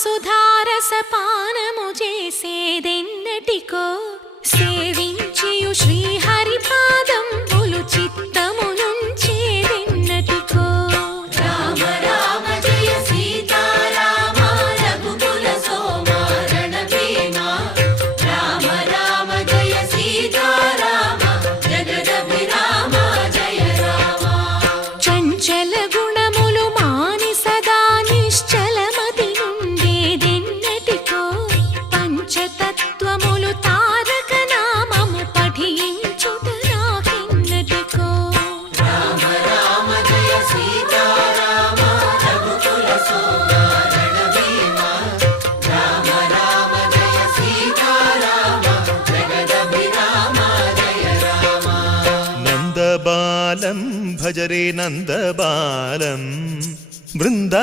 సుధారస పానము చేసేదెన్నటికో సేవి നന്ദബാലം ഭജരേ നന്ദബാലം വൃന്ദ